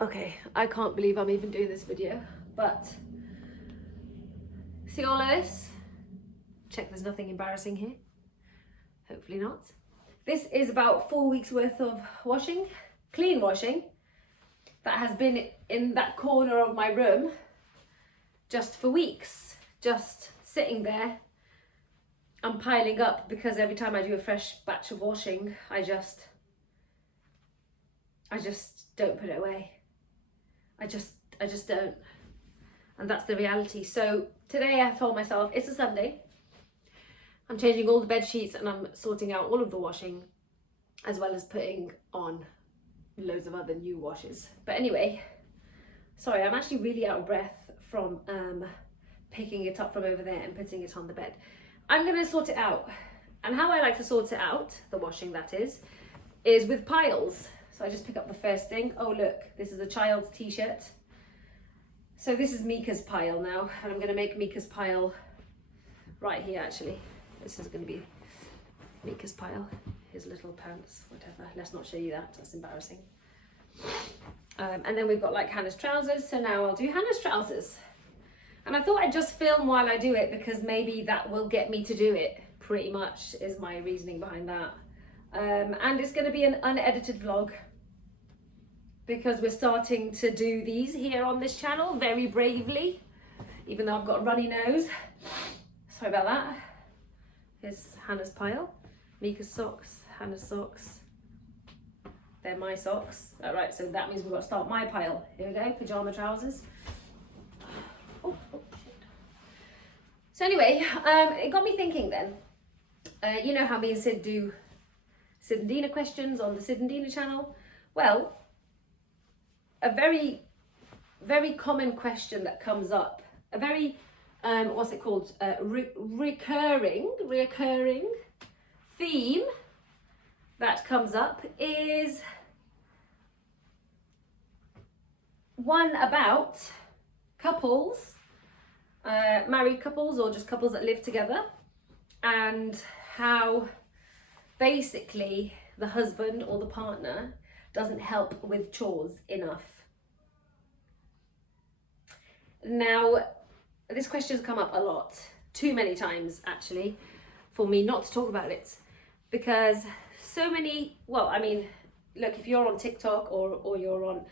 Okay, I can't believe I'm even doing this video, but see all of this? Check there's nothing embarrassing here. Hopefully not. This is about 4 weeks worth of washing, clean washing, that has been in that corner of my room just for weeks, just sitting there. I'm piling up because every time I do a fresh batch of washing, I just don't put it away. I just don't. And that's the reality. So today I told myself it's a Sunday. I'm changing all the bed sheets and I'm sorting out all of the washing, as well as putting on loads of other new washes. But anyway, sorry, I'm actually really out of breath from picking it up from over there and putting it on the bed. I'm gonna sort it out. And how I like to sort it out, the washing that is with piles. So I just pick up the first thing. Oh look, this is a child's t-shirt. So this is Mika's pile now, and I'm gonna make Mika's pile right here actually. This is gonna be Mika's pile, his little pants, whatever. Let's not show you that, that's embarrassing. And then we've got like Hannah's trousers, so now I'll do Hannah's trousers. And I thought I'd just film while I do it because maybe that will get me to do it, pretty much is my reasoning behind that. And it's going to be an unedited vlog because we're starting to do these here on this channel very bravely, even though I've got a runny nose. Sorry about that. Here's Hannah's pile. Mika's socks, Hannah's socks. They're my socks. All right, so that means we've got to start my pile. Here we go, pajama trousers. Oh, shit. So anyway, it got me thinking then. You know how me and Sid do Sid and Dina questions on the Sid and Dina channel? Well, a very, very common question that comes up, a very, what's it called, reoccurring theme that comes up is one about couples, married couples or just couples that live together, and how basically the husband or the partner doesn't help with chores enough. Now, this question's come up a lot, too many times actually, for me not to talk about it, because so many, well, I mean, look, if you're on TikTok or you're on,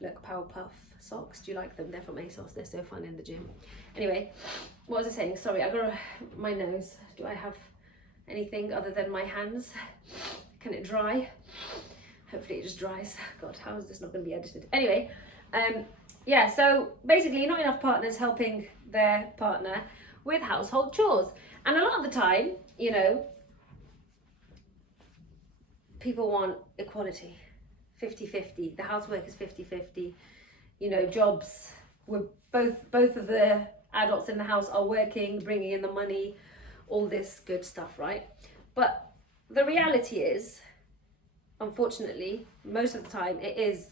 look, Powerpuff socks, do you like them? They're from ASOS, they're so fun in the gym. Anyway, what was I saying? Sorry, I got my nose. Do I have anything other than my hands? Can it dry? Hopefully it just dries. God, how is this not going to be edited? Anyway, yeah, so basically not enough partners helping their partner with household chores. And a lot of the time, you know, people want equality, 50-50. The housework is 50-50. You know, jobs, we're both of the adults in the house are working, bringing in the money, all this good stuff, right? But the reality is, unfortunately, most of the time it is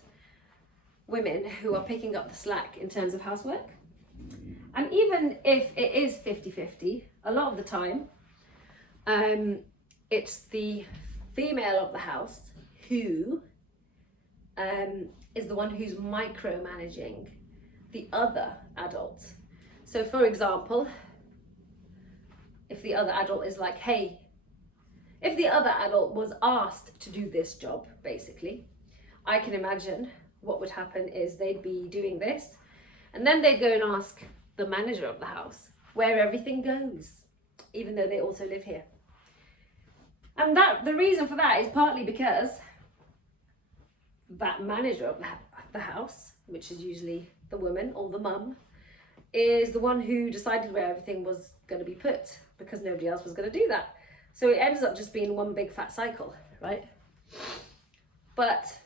women who are picking up the slack in terms of housework. And even if it is 50-50, a lot of the time, it's the female of the house who is the one who's micromanaging the other adult. So for example, if the other adult is like, hey, if the other adult was asked to do this job, basically, I can imagine what would happen is they'd be doing this, and then they'd go and ask the manager of the house where everything goes, even though they also live here. And that the reason for that is partly because that manager of the house, which is usually the woman or the mum, is the one who decided where everything was going to be put, because nobody else was going to do that. So it ends up just being one big fat cycle, right? But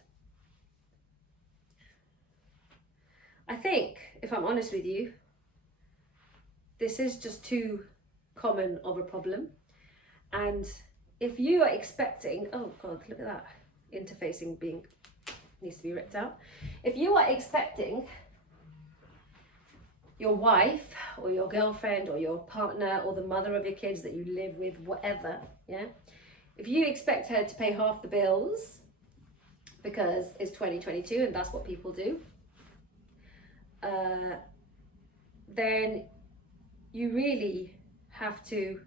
I think, if I'm honest with you, this is just too common of a problem. And if you are expecting, oh God, look at that, interfacing needs to be ripped out. If you are expecting your wife or your girlfriend or your partner or the mother of your kids that you live with, whatever, yeah, if you expect her to pay half the bills because it's 2022 and that's what people do, then you really have to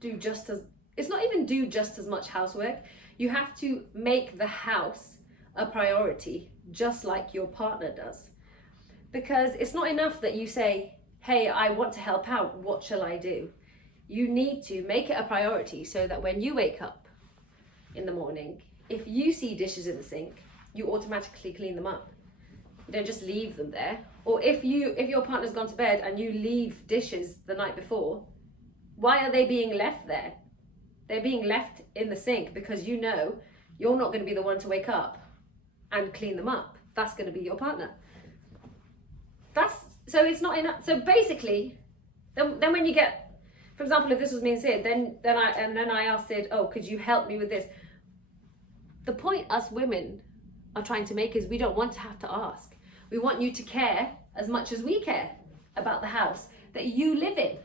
do just as, it's not even do just as much housework, you have to make the house a priority just like your partner does. Because it's not enough that you say, hey, I want to help out, what shall I do? You need to make it a priority so that when you wake up in the morning, if you see dishes in the sink, you automatically clean them up. You don't just leave them there. Or if your partner's gone to bed and you leave dishes the night before, why are they being left there? They're being left in the sink because you know you're not going to be the one to wake up and clean them up. That's going to be your partner. So it's not enough. So basically, then when you get, for example, if this was me and Sid, then I asked Sid, oh, could you help me with this? The point us women are trying to make is we don't want to have to ask. We want you to care as much as we care about the house that you live in.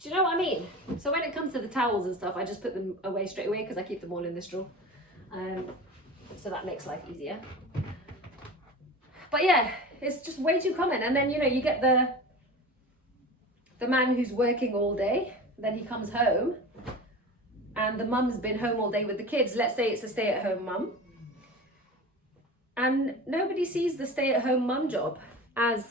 Do you know what I mean? So when it comes to the towels and stuff, I just put them away straight away because I keep them all in this drawer. So that makes life easier. But yeah, it's just way too common. And then, you know, you get the man who's working all day, then he comes home and the mum's been home all day with the kids. Let's say it's a stay-at-home mum. And nobody sees the stay-at-home mum job as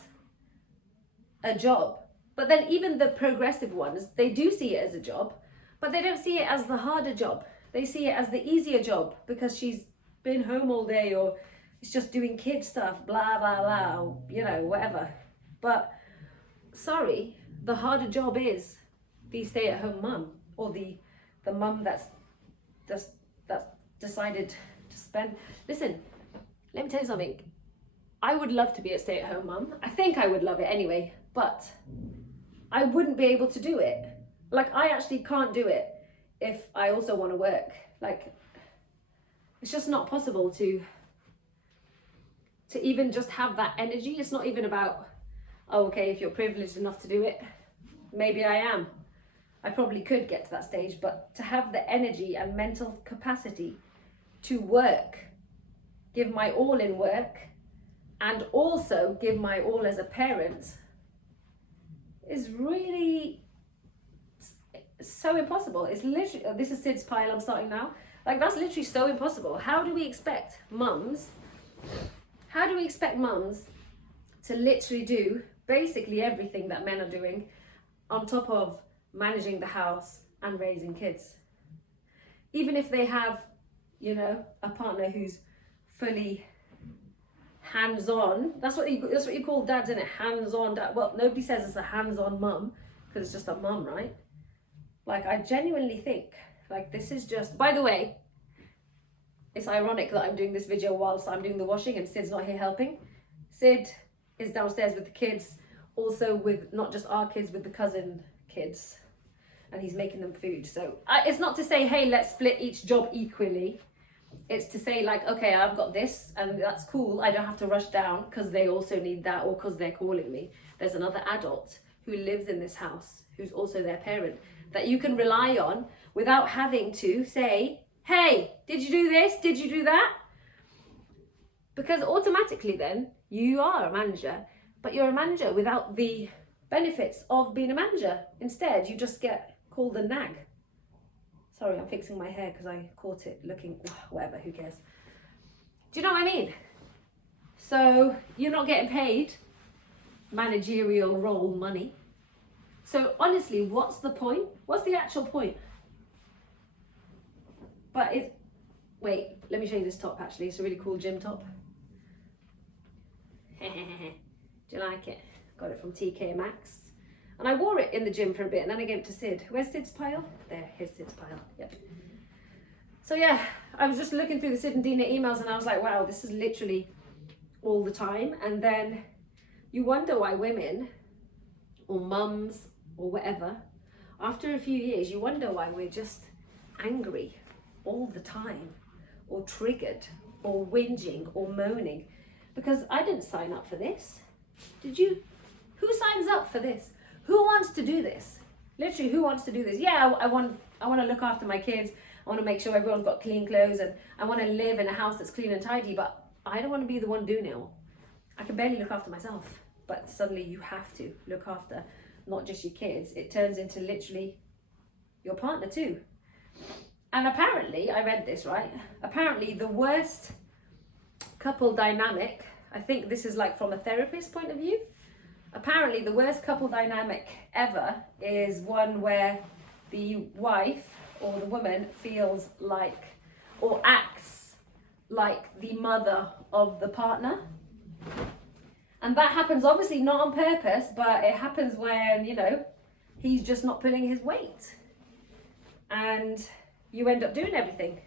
a job. But then even the progressive ones, they do see it as a job, but they don't see it as the harder job. They see it as the easier job because she's been home all day, or it's just doing kid stuff, blah, blah, blah, or, you know, whatever. But sorry, the harder job is the stay-at-home mum, or the mum that's decided to spend. Listen, let me tell you something. I would love to be a stay-at-home mum. I think I would love it anyway, but I wouldn't be able to do it. Like, I actually can't do it if I also want to work. Like, it's just not possible to even just have that energy. It's not even about, oh, okay, if you're privileged enough to do it, maybe I am. I probably could get to that stage, but to have the energy and mental capacity to work, give my all in work, and also give my all as a parent is really so impossible. It's literally, this is Sid's pile I'm starting now. Like, that's literally so impossible. How do we expect mums to literally do basically everything that men are doing on top of managing the house and raising kids? Even if they have, you know, a partner who's fully hands-on. That's what you call dads, isn't it? Hands-on dad. Well, nobody says it's a hands-on mum because it's just a mum, right? Like, I genuinely think, like, this is just, by the way, it's ironic that I'm doing this video whilst I'm doing the washing and Sid's not here helping. Sid is downstairs with the kids, also with not just our kids, with the cousin kids, and he's making them food. So it's not to say, hey, let's split each job equally. It's to say, like, okay, I've got this and that's cool. I don't have to rush down because they also need that, or because they're calling me. There's another adult who lives in this house who's also their parent that you can rely on without having to say, hey, did you do this? Did you do that? Because automatically then you are a manager, but you're a manager without the benefits of being a manager. Instead, you just get called a nag. Sorry, I'm fixing my hair because I caught it looking, whatever, who cares? Do you know what I mean? So you're not getting paid managerial role money. So honestly, what's the point? What's the actual point? But wait, let me show you this top actually. It's a really cool gym top. Do you like it? Got it from TK Maxx. And I wore it in the gym for a bit and then I gave it to Sid. Where's Sid's pile? There, here's Sid's pile. Yep. So yeah, I was just looking through the Sid and Dina emails and I was like, wow, this is literally all the time. And then you wonder why women or mums or whatever, after a few years, you wonder why we're just angry all the time, or triggered, or whinging, or moaning. Because I didn't sign up for this. Did you? Who signs up for this? Who wants to do this? Literally, who wants to do this? Yeah, I want to look after my kids. I want to make sure everyone's got clean clothes, and I want to live in a house that's clean and tidy, but I don't want to be the one doing it all. I can barely look after myself, but suddenly you have to look after not just your kids. It turns into literally your partner too. And apparently, I read this, right? Apparently the worst couple dynamic, I think this is like from a therapist point of view, apparently the worst couple dynamic ever is one where the wife or the woman feels like or acts like the mother of the partner. And that happens obviously not on purpose, but it happens when, you know, he's just not pulling his weight. And you end up doing everything.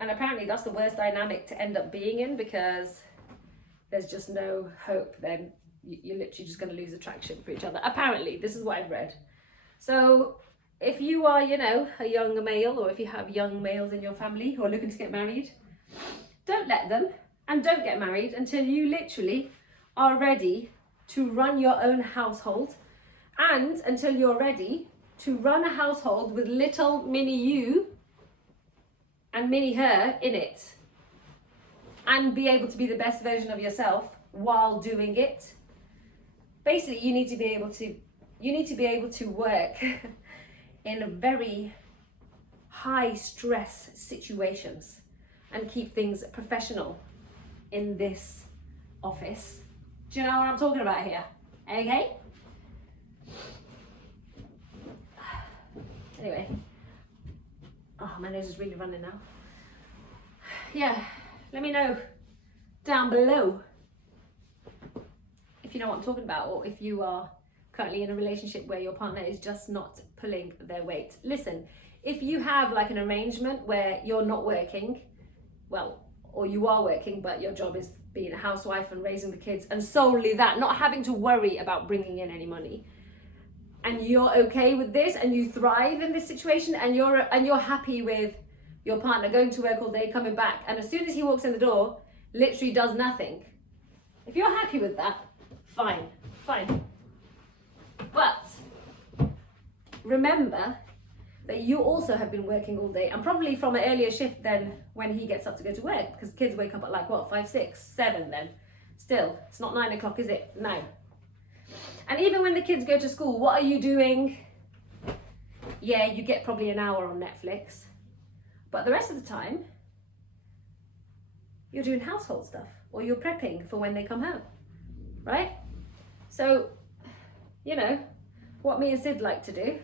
And apparently that's the worst dynamic to end up being in, because there's just no hope. Then you're literally just going to lose attraction for each other. Apparently, this is what I've read. So if you are, you know, a young male, or if you have young males in your family who are looking to get married, don't let them, and don't get married until you literally are ready to run your own household, and until you're ready to run a household with little mini you and mini her in it, and be able to be the best version of yourself while doing it. Basically, you need to be able to work in very high stress situations and keep things professional in this office. Do you know what I'm talking about here? Okay? Anyway, oh, my nose is really running now. Yeah, let me know down below if you know what I'm talking about, or if you are currently in a relationship where your partner is just not pulling their weight. Listen, if you have like an arrangement where you're not working, well, or you are working, but your job is being a housewife and raising the kids, and solely that, not having to worry about bringing in any money, and you're okay with this, and you thrive in this situation, and you're happy with your partner going to work all day, coming back, and as soon as he walks in the door, literally does nothing. If you're happy with that, fine. But remember that you also have been working all day, and probably from an earlier shift than when he gets up to go to work, because kids wake up at like what, 5, 6, 7 then. Still, it's not 9 o'clock, is it? No. And even when the kids go to school, what are you doing? Yeah, you get probably an hour on Netflix, but the rest of the time, you're doing household stuff, or you're prepping for when they come home, right? So, you know, what me and Sid like to do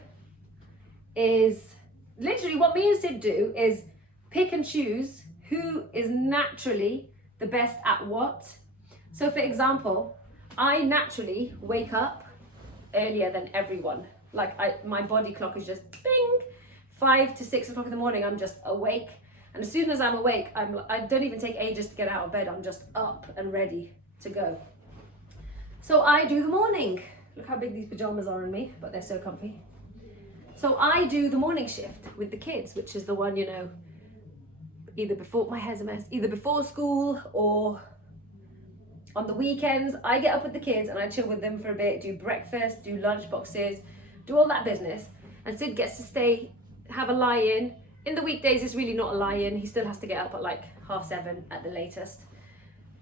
is, literally what me and Sid do is pick and choose who is naturally the best at what. So for example, I naturally wake up earlier than everyone. Like my body clock is just bing, 5 to 6 o'clock in the morning, I'm just awake. And as soon as I'm awake, I don't even take ages to get out of bed. I'm just up and ready to go. So I do the morning. Look how big these pajamas are on me, but they're so comfy. So I do the morning shift with the kids, which is the one, you know, either before, my hair's a mess, either before school or on the weekends. I get up with the kids and I chill with them for a bit, do breakfast, do lunch boxes, do all that business. And Sid gets to stay, have a lie-in. In the weekdays, it's really not a lie-in. He still has to get up at like 7:30 at the latest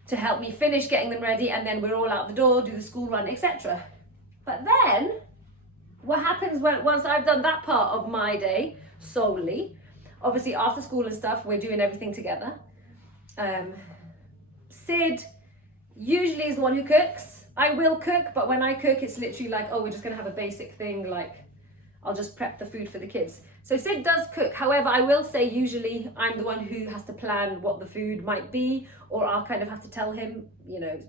to help me finish getting them ready, and then we're all out the door, do the school run, etc. But then, what happens once I've done that part of my day solely, obviously after school and stuff, we're doing everything together. Sid usually is the one who cooks. I will cook, but when I cook, it's literally like, oh, we're just gonna have a basic thing, like I'll just prep the food for the kids. So Sid does cook. However, I will say usually I'm the one who has to plan what the food might be, or I'll kind of have to tell him, you know,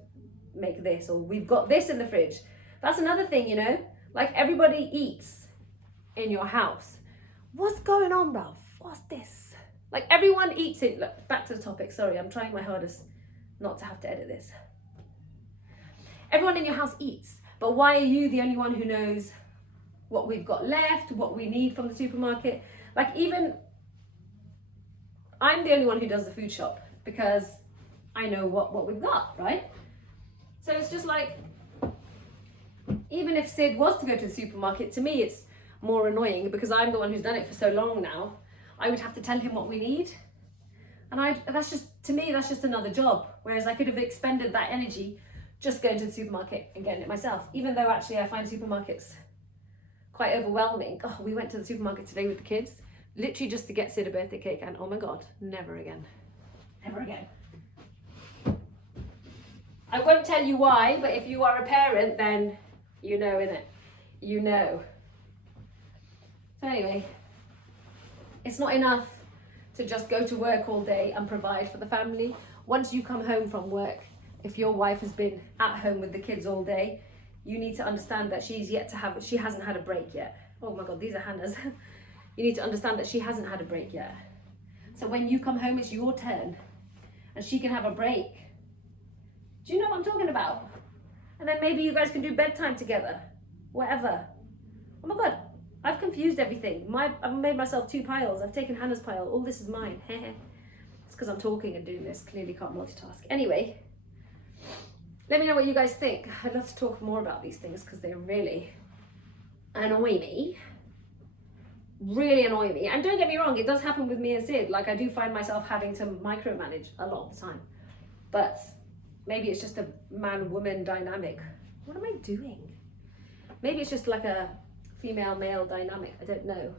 make this, or we've got this in the fridge. That's another thing, you know, like everybody eats in your house. What's going on, bruv? What's this? Like everyone eats it. Look, back to the topic. Sorry, I'm trying my hardest not to have to edit this. Everyone in your house eats, but why are you the only one who knows what we've got left, what we need from the supermarket? Like even, I'm the only one who does the food shop because I know what we've got, right? So it's just like, even if Sid was to go to the supermarket, to me it's more annoying because I'm the one who's done it for so long now. I would have to tell him what we need. And that's just, to me, that's just another job. Whereas I could have expended that energy just going to the supermarket and getting it myself. Even though actually I find supermarkets quite overwhelming. Oh, we went to the supermarket today with the kids, literally just to get Sid a birthday cake, and oh my God, never again. Never again. I won't tell you why, but if you are a parent, then you know, innit? You know. So anyway, it's not enough to just go to work all day and provide for the family. Once you come home from work, if your wife has been at home with the kids all day, you need to understand that she hasn't had a break yet. Oh my God, these are Hannah's. You need to understand that she hasn't had a break yet. So when you come home, it's your turn and she can have a break. Do you know what I'm talking about? And then maybe you guys can do bedtime together, whatever. Oh my God, I've confused everything. I've made myself 2 piles. I've taken Hannah's pile. All this is mine. It's because I'm talking and doing this. Clearly can't multitask. Anyway, let me know what you guys think. I'd love to talk more about these things because they really annoy me. Really annoy me. And don't get me wrong, it does happen with me and Sid. Like, I do find myself having to micromanage a lot of the time. But maybe it's just a man-woman dynamic. What am I doing? Maybe it's just like a female-male dynamic. I don't know.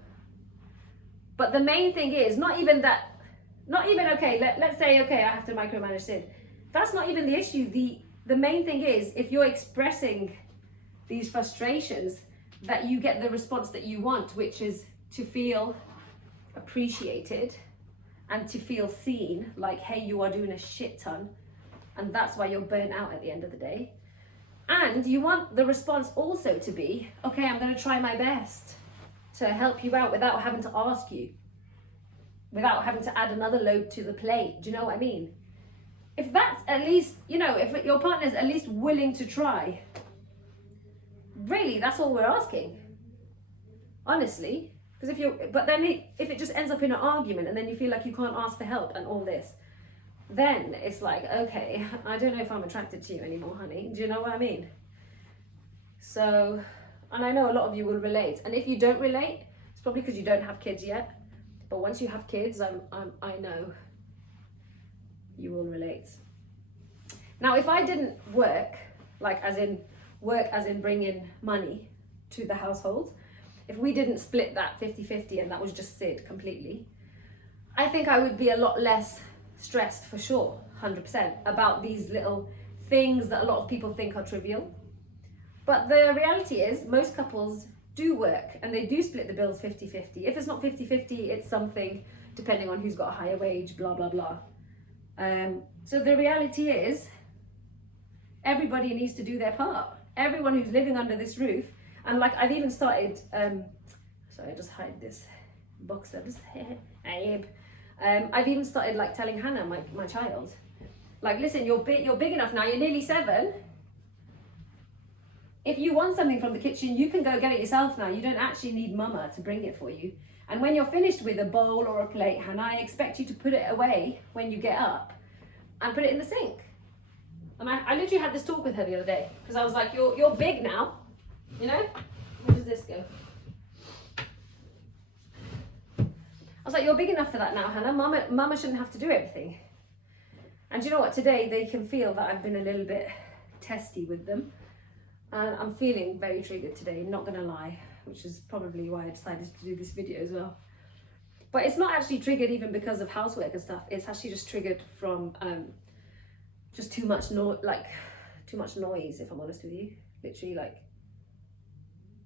But the main thing is, okay, let's say, okay, I have to micromanage Sid. That's not even the issue. The main thing is, if you're expressing these frustrations, that you get the response that you want, which is to feel appreciated and to feel seen, like, hey, you are doing a shit ton. And that's why you're burnt out at the end of the day. And you want the response also to be, okay, I'm going to try my best to help you out without having to ask you, without having to add another load to the plate. Do you know what I mean? If that's at least, if your partner's at least willing to try, really, that's all we're asking. Honestly. Because if it just ends up in an argument and then you feel like you can't ask for help and all this, then it's like, okay, I don't know if I'm attracted to you anymore, honey. Do you know what I mean? So, and I know a lot of you will relate. And if you don't relate, it's probably because you don't have kids yet. But once you have kids, I know you will relate. Now, if I didn't work, as in bring in money to the household, if we didn't split that 50-50 and that was just Sid completely, I think I would be a lot less stressed for sure, 100%, about these little things that a lot of people think are trivial. But the reality is most couples do work and they do split the bills 50-50. If it's not 50-50, it's something depending on who's got a higher wage, blah, blah, blah. So the reality is everybody needs to do their part. Everyone who's living under this roof, and I've even started, sorry, I just hide this box there, I've even started telling Hannah, my child, listen, you're big enough now, you're nearly 7. If you want something from the kitchen, you can go get it yourself now. You don't actually need mama to bring it for you. And when you're finished with a bowl or a plate, Hannah, I expect you to put it away when you get up and put it in the sink. And I literally had this talk with her the other day because I was like, you're big now, Where does this go? I was like, you're big enough for that now, Hannah. Mama shouldn't have to do everything. And you know what? Today they can feel that I've been a little bit testy with them. And I'm feeling very triggered today, not gonna lie, which is probably why I decided to do this video as well. But it's not actually triggered even because of housework and stuff. It's actually just triggered from just too much noise, if I'm honest with you. Literally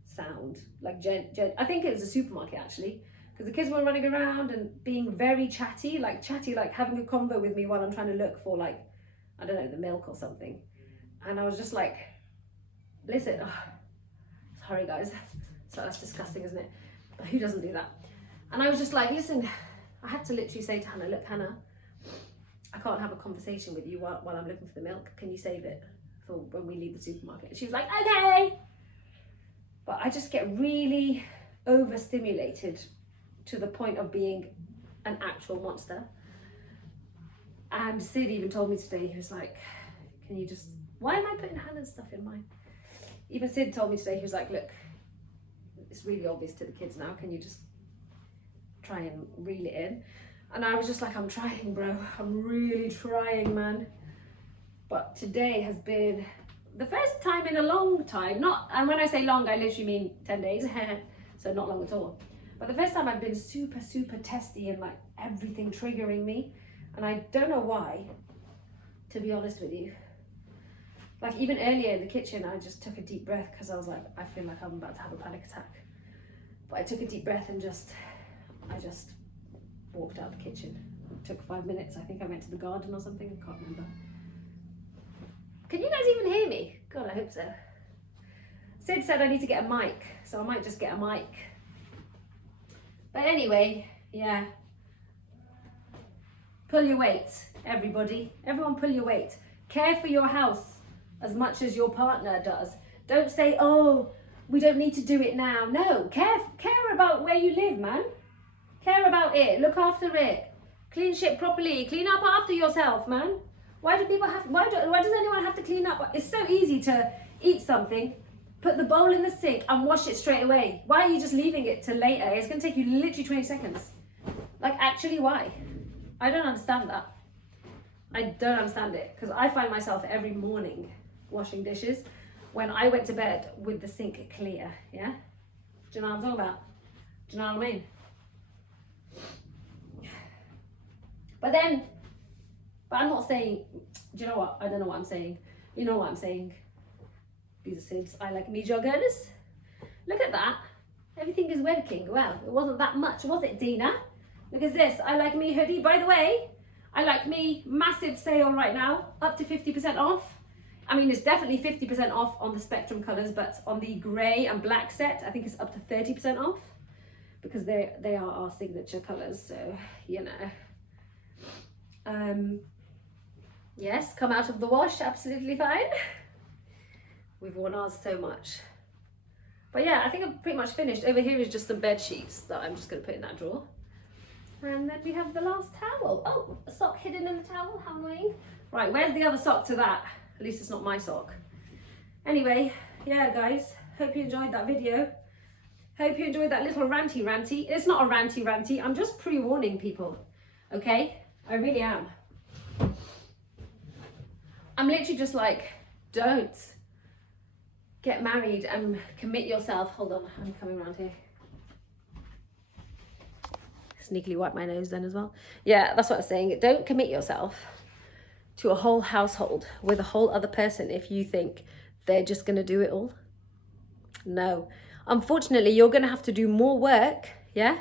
sound, I think it was a supermarket actually, because the kids were running around and being very chatty, having a convo with me while I'm trying to look for I don't know, the milk or something. And I was just like, listen, sorry guys, so that's disgusting, isn't it? But who doesn't do that? And I was just like, listen, I had to literally say to Hannah, look, Hannah, I can't have a conversation with you while I'm looking for the milk. Can you save it for when we leave the supermarket? And she was like, okay. But I just get really overstimulated to the point of being an actual monster. And Sid even told me today, he was like, can you just, why am I putting Hannah's stuff in mine? Even Sid told me today, he was like, look, it's really obvious to the kids now. Can you just try and reel it in? And I was just like, I'm trying, bro. I'm really trying, man. But today has been the first time in a long time, and when I say long, I literally mean 10 days, so not long at all. But the first time I've been super, super testy and like everything triggering me. And I don't know why, to be honest with you. Like even earlier in the kitchen, I just took a deep breath because I was like, I feel like I'm about to have a panic attack. But I took a deep breath and I just walked out the kitchen. It took 5 minutes. I think I went to the garden or something. I can't remember. Can you guys even hear me? God, I hope so. Sid said I need to get a mic, so I might just get a mic. But anyway, yeah. Pull your weight, everybody. Everyone pull your weight. Care for your house as much as your partner does. Don't say, oh, we don't need to do it now. No, care about where you live, man. Care about it. Look after it. Clean shit properly. Clean up after yourself, man. Why do people have? Why does anyone have to clean up? It's so easy to eat something, put the bowl in the sink and wash it straight away. Why are you just leaving it till later? It's going to take you literally 20 seconds. Like, actually, why? I don't understand that. I don't understand it, because I find myself every morning washing dishes when I went to bed with the sink clear. Yeah? Do you know what I'm talking about? Do you know what I mean? But I'm not saying, do you know what? I don't know what I'm saying. You know what I'm saying. These are Sids. I like me joggers. Look at that. Everything is working well. It wasn't that much, was it, Dina? Look at this. I like me hoodie. By the way, I like me massive sale right now. Up to 50% off. I mean, it's definitely 50% off on the Spectrum colours, but on the grey and black set, I think it's up to 30% off. Because they are our signature colours, so, you know. Yes, come out of the wash, absolutely fine. We've worn ours so much. But yeah, I think I'm pretty much finished. Over here is just some bed sheets that I'm just going to put in that drawer. And then we have the last towel. Oh, a sock hidden in the towel, how annoying. Right, where's the other sock to that? At least it's not my sock. Anyway, yeah guys, hope you enjoyed that video. Hope you enjoyed that little ranty. It's not a ranty, I'm just pre-warning people, okay? I really am. I'm literally just like, don't get married and commit yourself. Hold on, I'm coming around here. Sneakily wipe my nose then as well. Yeah, that's what I was saying. Don't commit yourself to a whole household with a whole other person if you think they're just going to do it all. No. Unfortunately, you're going to have to do more work, yeah,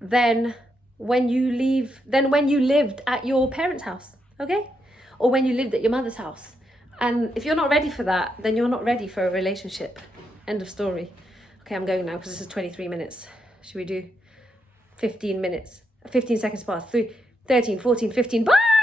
than when you lived at your parents' house, okay? Or when you lived at your mother's house. And if you're not ready for that, then you're not ready for a relationship. End of story. Okay, I'm going now because this is 23 minutes. Should we do 15 minutes? 15 seconds past. 13, 14, 15. Bye!